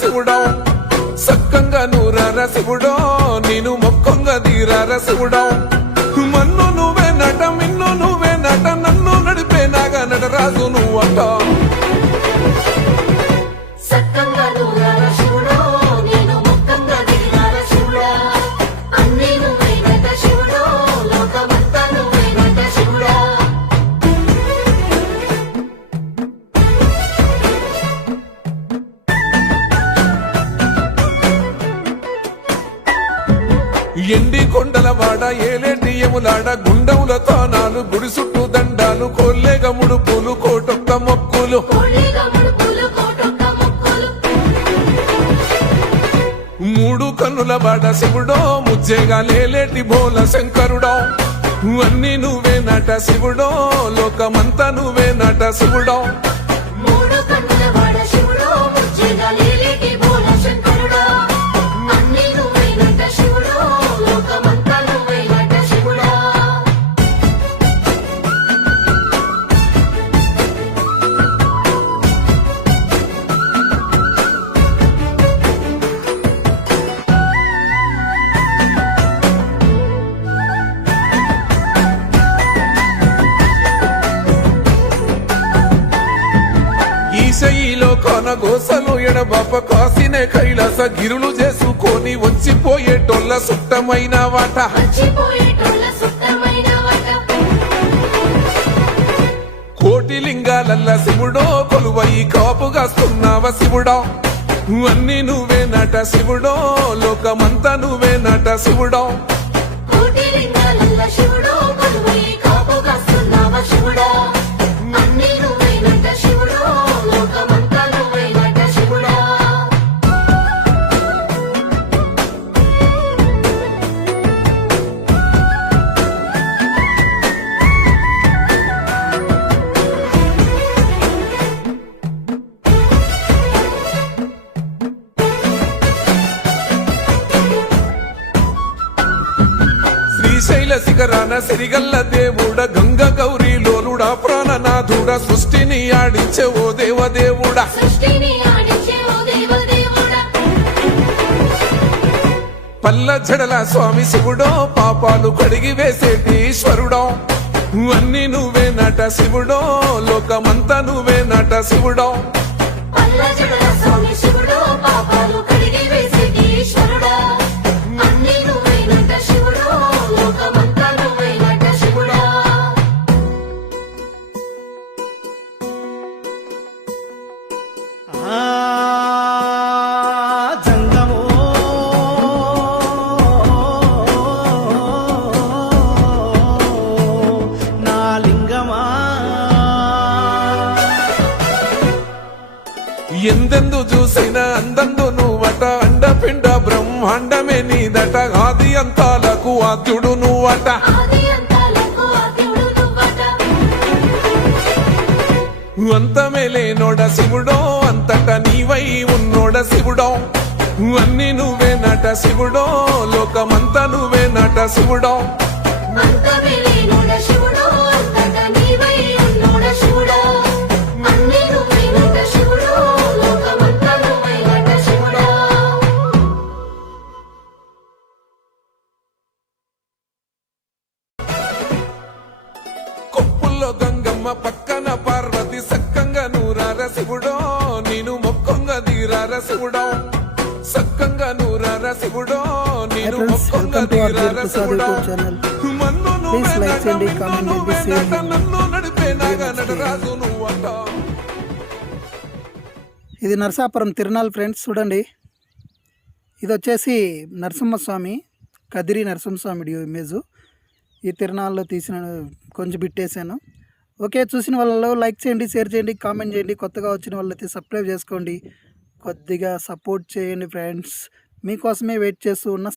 శివుడో సక్కంగా నూరార శివుడో నేను మొక్కంగా తీరార శివుడో మన్ను నువ్వే నట మిన్ను నువ్వే నట నన్ను నడిపే నాగా నటరాజు నువ్వట ఎండి కొండలవాడ ఏలేటి ఎములాడ గుండములతో నాలు గుడి చుట్టూ దండాలు కొల్లేగ ముడుపులు కోటొక్క మొక్కులు మూడు కన్నుల బాడ శివుడో ముజ్జేగా లేలేటి బోల శంకరుడో అన్ని నువ్వే నట శివుడో లోకమంతా నువ్వే నట శివుడో ఈశయిలో కొన గోసలు ఎడబాప కాసినే కైలాస గిరులు చేసుకొని వచ్చిపోయేటోళ్ళ సుట్టమైన వాట కోటి లింగాలల్ల శివుడో కొలువై కాపుగాస్తున్నావ శివుడో అన్ని నువ్వే నట శివుడో లోకమంతా నువ్వే నట శివుడో శ్రీశైల శిఖరాన సిరిగల్ల దేవుడ గంగ గౌరీ లోలుడా ప్రాణనాథుడ సృష్టిని ఆడించే ఓ దేవదేవుడా పల్ల జడల స్వామి శివుడో పాపాలు కడిగి వేసేటి ఈశ్వరుడో అన్ని నువ్వే నట శివుడో లోకమంతా నువ్వే నట శివుడో ఎందెందు చూసినా అందందు నువ్వట అండపిండ బ్రహ్మాండమే నీదట ఆది అంతాలకు ఆద్యుడు నువ్వట అంతమే లేనోడ శివుడో అంతట నీవై ఉన్నోడ శివుడో అన్ని నువ్వే నట శివుడో లోకమంతా నువ్వే నట శివుడో గంగమ్మ పక్కన పార్వతి సక్కంగా నూరార శివుడో నేను మొక్కంగా తీరార శివుడో సక్కంగా నూరార శివుడో నేను మొక్కంగా తీరార శివుడో మన్ను నువ్వే నట మిన్ను నువ్వే నట నన్ను నడిపే నాగా నటరాజు నువ్వట. ఇది నరసాపురం తిరునాల్ ఫ్రెండ్స్, చూడండి. ఇది వచ్చేసి నరసింహస్వామి, కదిరి నరసింహస్వామి ఇమేజ్. ఈ తిరునాళ్ళలో తీసిన కొంచెం బిట్టేసాను. ఓకే, చూసిన వాళ్ళలో లైక్ చేయండి, షేర్ చేయండి, కామెంట్ చేయండి. కొత్తగా వచ్చిన వాళ్ళైతే సబ్స్క్రైబ్ చేసుకోండి. కొద్దిగా సపోర్ట్ చేయండి ఫ్రెండ్స్, మీకోసమే వెయిట్ చేస్తూ ఉన్న.